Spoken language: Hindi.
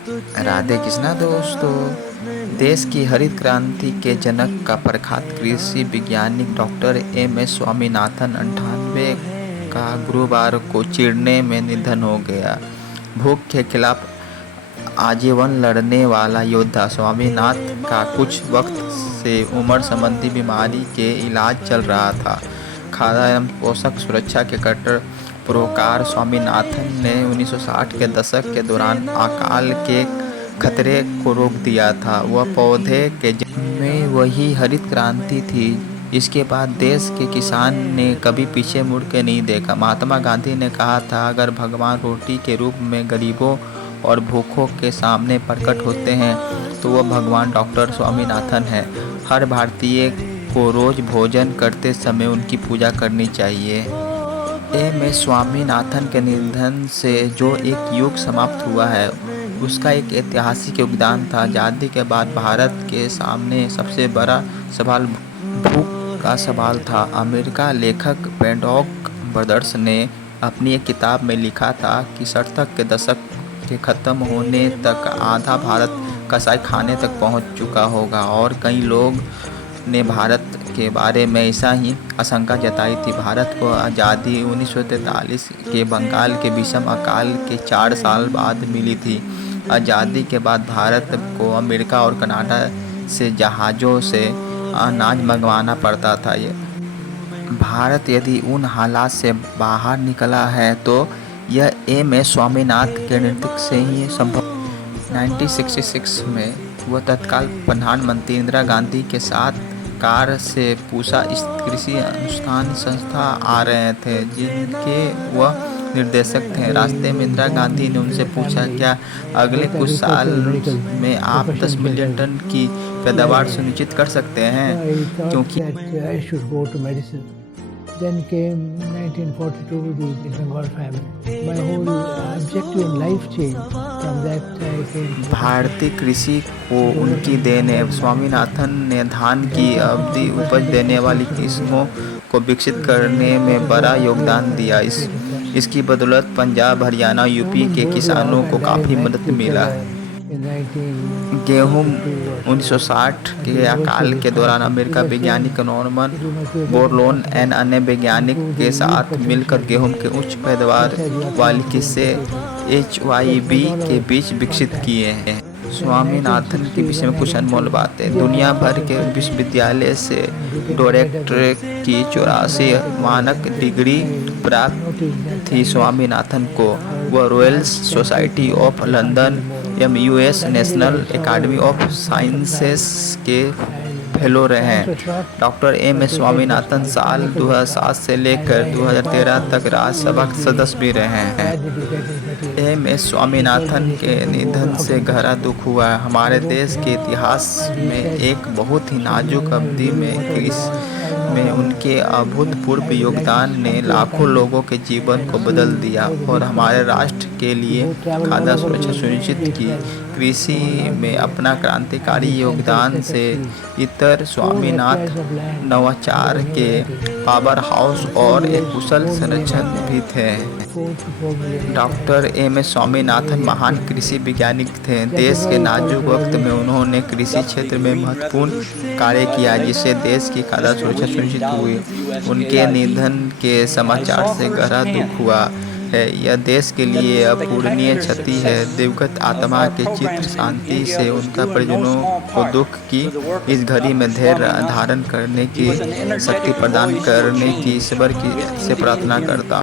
राधे कृष्णा दोस्तों। देश की हरित क्रांति के जनक का प्रख्यात कृषि वैज्ञानिक डॉक्टर एम.एस. स्वामीनाथन 98 का गुरुवार को चेन्नई में निधन हो गया। भूख के खिलाफ आजीवन लड़ने वाला योद्धा स्वामीनाथन का कुछ वक्त से उम्र संबंधी बीमारी के इलाज चल रहा था। खाद्य एवं पोषक सुरक्षा के कट्टर पैरोकार स्वामीनाथन ने 1960 के दशक के दौरान अकाल के खतरे को रोक दिया था। वह पौधे के जन्म में वही हरित क्रांति थी। इसके बाद देश के किसान ने कभी पीछे मुड़ के नहीं देखा। महात्मा गांधी ने कहा था, अगर भगवान रोटी के रूप में गरीबों और भूखों के सामने प्रकट होते हैं तो वह भगवान डॉक्टर स्वामीनाथन हैं। हर भारतीय को रोज भोजन करते समय उनकी पूजा करनी चाहिए। एम.एस. स्वामीनाथन के निधन से जो एक युग समाप्त हुआ है, उसका एक ऐतिहासिक योगदान था। आज़ादी के बाद भारत के सामने सबसे बड़ा सवाल भूख का सवाल था। अमेरिका लेखक पेंडोक ब्रदर्स ने अपनी एक किताब में लिखा था कि 60 के दशक के ख़त्म होने तक आधा भारत कसाई खाने तक पहुंच चुका होगा, और कई लोग ने भारत के बारे में ऐसा ही आशंका जताई थी। भारत को आज़ादी 1943 के बंगाल के भीषण अकाल के 4 साल बाद मिली थी। आज़ादी के बाद भारत को अमेरिका और कनाडा से जहाज़ों से अनाज मंगवाना पड़ता था। भारत यदि उन हालात से बाहर निकला है तो यह एम.एस. स्वामीनाथन के नेतृत्व से ही संभव। 1966 में वह तत्काल प्रधानमंत्री इंदिरा गांधी के साथ कार से पूसा स्थित कृषि अनुसंधान संस्था आ रहे थे, जिनके वह निर्देशक थे। रास्ते में इंदिरा गांधी ने उनसे पूछा, क्या अगले कुछ साल में आप 10 मिलियन टन की पैदावार सुनिश्चित कर सकते हैं? क्योंकि Then came 1942, the Bengal famine. My whole objective in life changed. From that I came. भारतीय कृषि को उनकी देन है। स्वामीनाथन ने धान की अवधि उपज देने वाली किस्मों को विकसित करने में बड़ा योगदान दिया। इसकी बदौलत पंजाब, हरियाणा, यूपी के किसानों को काफ़ी मदद मिला। गेहूं 1960 के अकाल के दौरान अमेरिका वैज्ञानिक नॉर्मन बोरलॉन एन अन्य वैज्ञानिक के साथ मिलकर गेहूं के उच्च पैदावार वाली किस्में HYB के बीज विकसित किए हैं। स्वामीनाथन के विषय में कुछ अनमोल बातें। दुनिया भर के विश्वविद्यालय से डॉक्टरेट की 84 मानक डिग्री प्राप्त थी स्वामीनाथन को। वह royal society of London MUS national academy of sciences के फेलो रहे हैं। Doctor MS. स्वामीनाथन साल 2007 से लेकर 2013 तक राज्यसभा सदस्य भी रहे हैं। एम.एस. स्वामीनाथन के निधन से गहरा दुख हुआ है। हमारे देश के इतिहास में एक बहुत ही नाजुक अवधि में उनके अभूतपूर्व योगदान ने लाखों लोगों के जीवन को बदल दिया और हमारे राष्ट्र के लिए खाद्य सुरक्षा सुनिश्चित की। कृषि में अपना क्रांतिकारी योगदान से इतर स्वामीनाथन नवाचार के पावर हाउस और एक कुशल संरक्षक भी थे। Doctor MS. स्वामीनाथन महान कृषि वैज्ञानिक थे। देश के नाजुक वक्त में उन्होंने कृषि क्षेत्र में महत्वपूर्ण कार्य किया, जिससे देश की खाद्य सुरक्षा सुनिश्चित हुई। उनके निधन के समाचार से गहरा दुख हुआ है। यह देश के लिए अपूरणीय क्षति है। दिवंगत आत्मा के चित्र शांति से उनका परिजनों को दुख की इस घड़ी में धैर्य धारण करने की शक्ति प्रदान करने की ईश्वर से प्रार्थना करता हूँ।